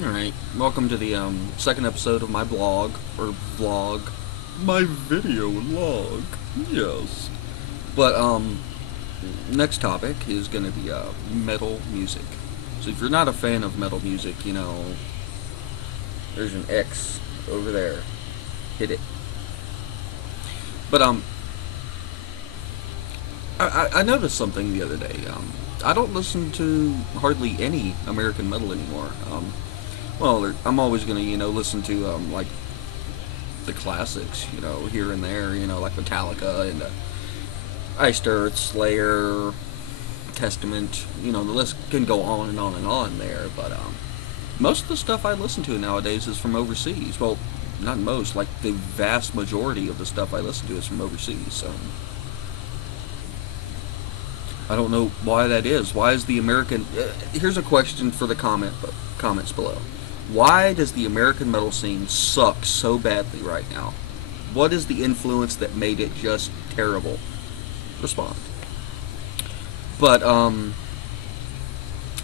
Alright, welcome to the second episode of my blog, or vlog. My video log, yes. But, next topic is gonna be, metal music. So if you're not a fan of metal music, there's an X over there. Hit it. But, I noticed something the other day. I don't listen to hardly any American metal anymore. Well, I'm always gonna, listen to like the classics, here and there, like Metallica and Iced Earth, Slayer, Testament. The list can go on and on and on there. But most of the stuff I listen to nowadays is from overseas. Well, not most, like the vast majority of the stuff I listen to is from overseas. I don't know why that is. Why is the American? Here's a question for the comments below. Why does the American metal scene suck so badly right now? What is the influence that made it just terrible? Respond. But I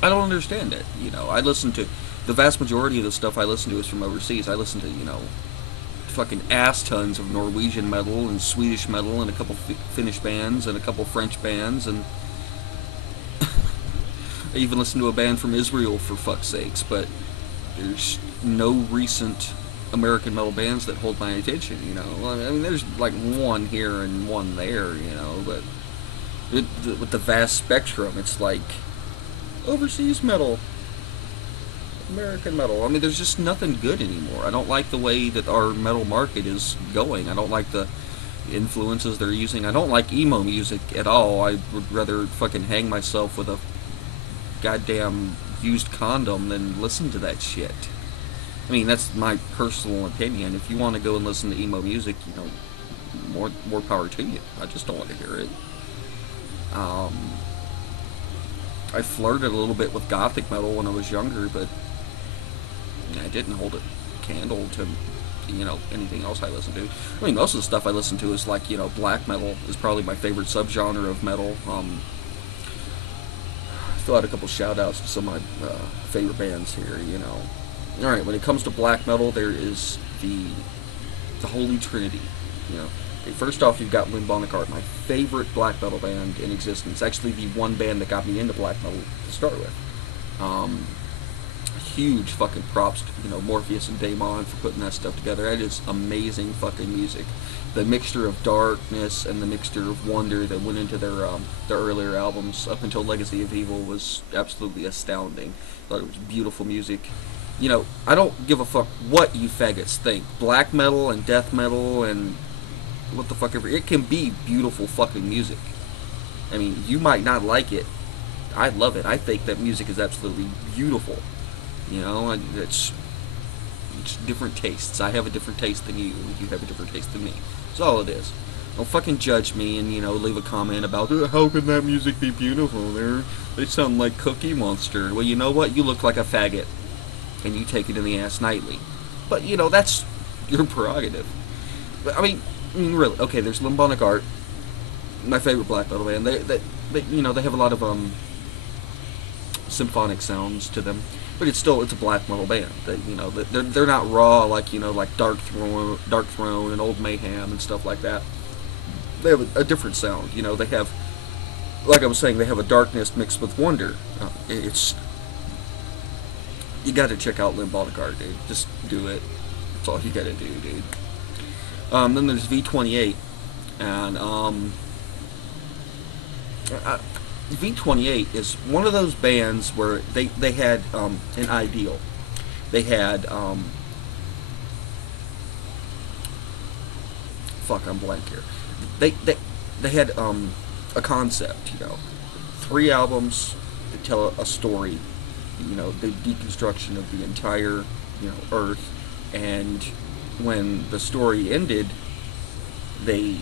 don't understand it. I listen to the vast majority of the stuff I listen to is from overseas. I listen to fucking ass tons of Norwegian metal and Swedish metal and a couple Finnish bands and a couple French bands, and I even listen to a band from Israel, for fuck's sakes. But there's no recent American metal bands that hold my attention. I mean, there's like one here and one there. But with the vast spectrum, it's like overseas metal, American metal. I mean, there's just nothing good anymore. I don't like the way that our metal market is going. I don't like the influences they're using. I don't like emo music at all. I would rather fucking hang myself with a goddamn used condom than listen to that shit. I mean, that's my personal opinion. If you want to go and listen to emo music, more power to you. I just don't want to hear it. I flirted a little bit with gothic metal when I was younger, but I didn't hold a candle to anything else I listen to. I mean, most of the stuff I listen to is like black metal is probably my favorite subgenre of metal. Throw out a couple shout outs to some of my favorite bands here. Alright, when it comes to black metal, there is the Holy Trinity. Okay, first off, you've got Limbonic Art, my favorite black metal band in existence. Actually, the one band that got me into black metal to start with. Huge fucking props to Morpheus and Damon for putting that stuff together. That is amazing fucking music. The mixture of darkness and the mixture of wonder that went into their earlier albums up until Legacy of Evil was absolutely astounding. I thought it was beautiful music. I don't give a fuck what you faggots think. Black metal and death metal and what the fuck ever. It can be beautiful fucking music. I mean, you might not like it. I love it. I think that music is absolutely beautiful. It's different tastes. I have a different taste than you. You have a different taste than me. That's all it is. Don't fucking judge me and leave a comment about how can that music be beautiful? They sound like Cookie Monster. Well, you know what? You look like a faggot, and you take it in the ass nightly. But that's your prerogative. But I mean really. Okay, there's Limbonic Art, my favorite black metal band. They have a lot of symphonic sounds to them, but it's a black metal band. They're not raw like like Dark Throne and Old Mayhem and stuff like that. They have a different sound. They have, like I was saying, they have a darkness mixed with wonder. It's You got to check out Limbonic Art, dude. Just do it. That's all you got to do, dude. Then there's V28, and V28 is one of those bands where they had an ideal. They had fuck, I'm blank here. They had a concept, 3 albums that tell a story, the deconstruction of the entire Earth, and when the story ended, the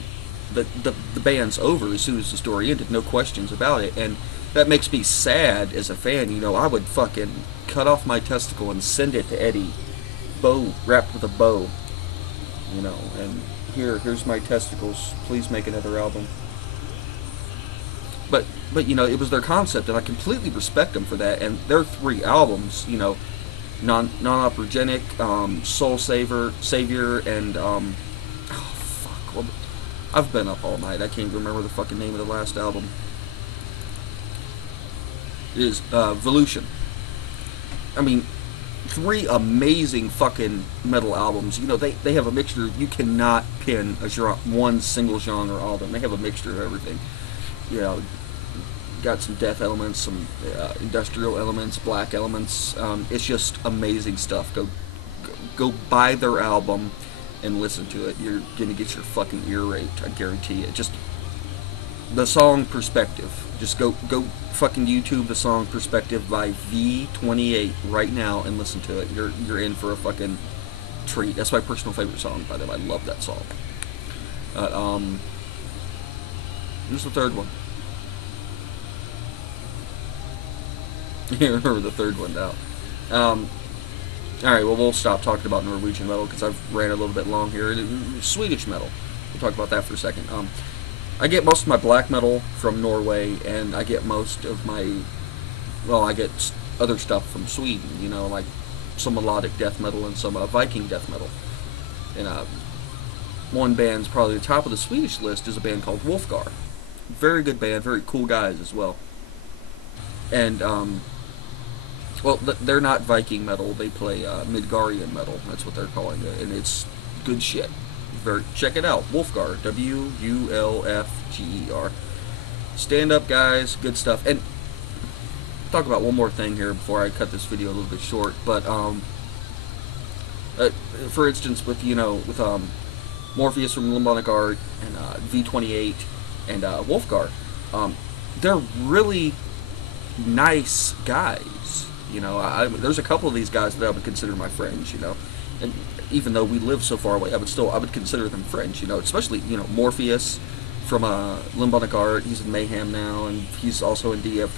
band's over as soon as the story ended, no questions about it. And that makes me sad as a fan. I would fucking cut off my testicle and send it to Eddie, wrapped with a bow, and here's my testicles, please make another album. But it was their concept, and I completely respect them for that. And their 3 albums, non-operogenic, Soul Savior, and oh fuck, well, I've been up all night. I can't even remember the fucking name of the last album. It is Volution. I mean, 3 amazing fucking metal albums. You know, they have a mixture. You cannot pin a one single genre on them. They have a mixture of everything. You know, got some death elements, some industrial elements, black elements. It's just amazing stuff. Go buy their album and listen to it. You're gonna get your fucking ear raped. I guarantee it. Just the song Perspective. Just go fucking YouTube the song Perspective by V28 right now and listen to it. You're in for a fucking treat. That's my personal favorite song, by the way. I love that song. Here's the third one. You remember the third one now. Alright, well, we'll stop talking about Norwegian metal because I've ran a little bit long here. Swedish metal. We'll talk about that for a second. I get most of my black metal from Norway, and I get most of my, well, I get other stuff from Sweden, you know, like some melodic death metal and some Viking death metal. And one band's probably the top of the Swedish list is a band called Wulfgar. Very good band, very cool guys as well. And, well, they're not Viking metal, they play Midgarian metal, that's what they're calling it, and it's good shit. Check it out, Wulfgar, W-U-L-F-G-E-R. Stand up guys, good stuff. And talk about one more thing here before I cut this video a little bit short. But for instance, with Morpheus from Limbonic Art and V28 and Wulfgar, they're really nice guys. You know, there's a couple of these guys that I would consider my friends. You know, and even though we live so far away, I would consider them friends, you know, especially, you know, Morpheus from Limbonic Art. He's in Mayhem now, and he's also in Dimension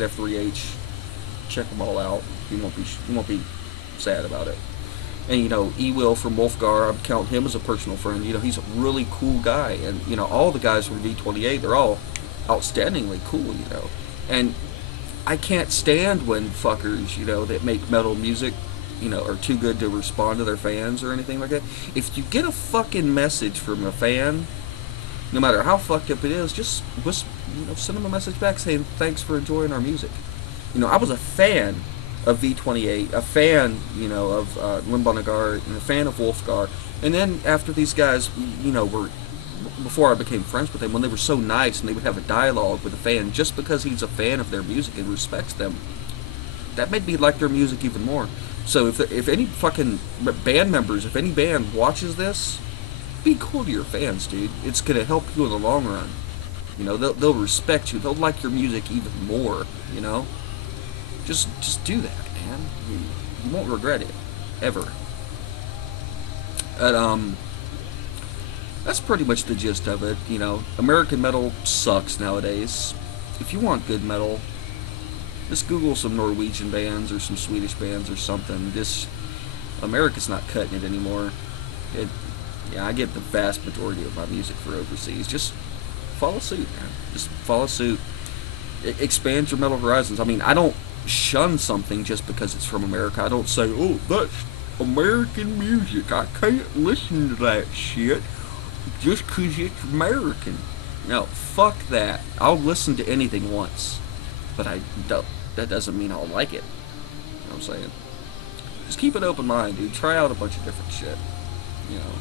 F3H. Check them all out. You won't be sad about it. And, you know, E-Will from Wulfgar, I count him as a personal friend. You know, he's a really cool guy. And, you know, all the guys from V28, they're all outstandingly cool, you know. And I can't stand when fuckers, you know, that make metal music, you know, are too good to respond to their fans or anything like that. If you get a fucking message from a fan, no matter how fucked up it is, just send them a message back saying thanks for enjoying our music. You know, I was a fan of V28, a fan, you know, of Limbonic Art, and a fan of Wulfgar. And then after these guys, you know, before I became friends with them, when they were so nice and they would have a dialogue with a fan just because he's a fan of their music and respects them, that made me like their music even more. So if any fucking band members, if any band watches this, be cool to your fans, dude. It's gonna help you in the long run. You know, they'll respect you. They'll like your music even more. You know, just do that, man. You won't regret it, ever. That's pretty much the gist of it. You know, American metal sucks nowadays. If you want good metal, just Google some Norwegian bands or some Swedish bands or something. America's not cutting it anymore. Yeah, I get the vast majority of my music for overseas. Just follow suit, man. Just follow suit. Expand your metal horizons. I mean, I don't shun something just because it's from America. I don't say, oh, that's American music. I can't listen to that shit just because it's American. No, fuck that. I'll listen to anything once. But that doesn't mean I'll like it. You know what I'm saying? Just keep an open mind, dude. Try out a bunch of different shit. You know,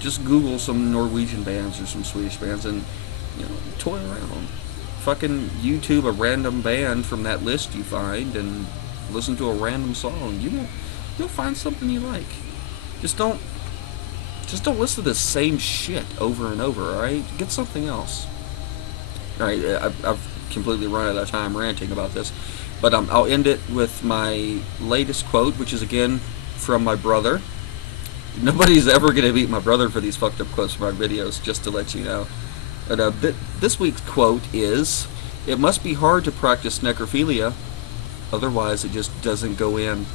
just Google some Norwegian bands or some Swedish bands and, you know, toy around. Fucking YouTube a random band from that list you find and listen to a random song. You'll find something you like. Just don't listen to the same shit over and over, alright? Get something else. Alright, I've completely run out of time ranting about this, but I'll end it with my latest quote, which is again from my brother. Nobody's ever gonna beat my brother for these fucked up quotes from my videos, just to let you know. But this week's quote is, "It must be hard to practice necrophilia, otherwise it just doesn't go in."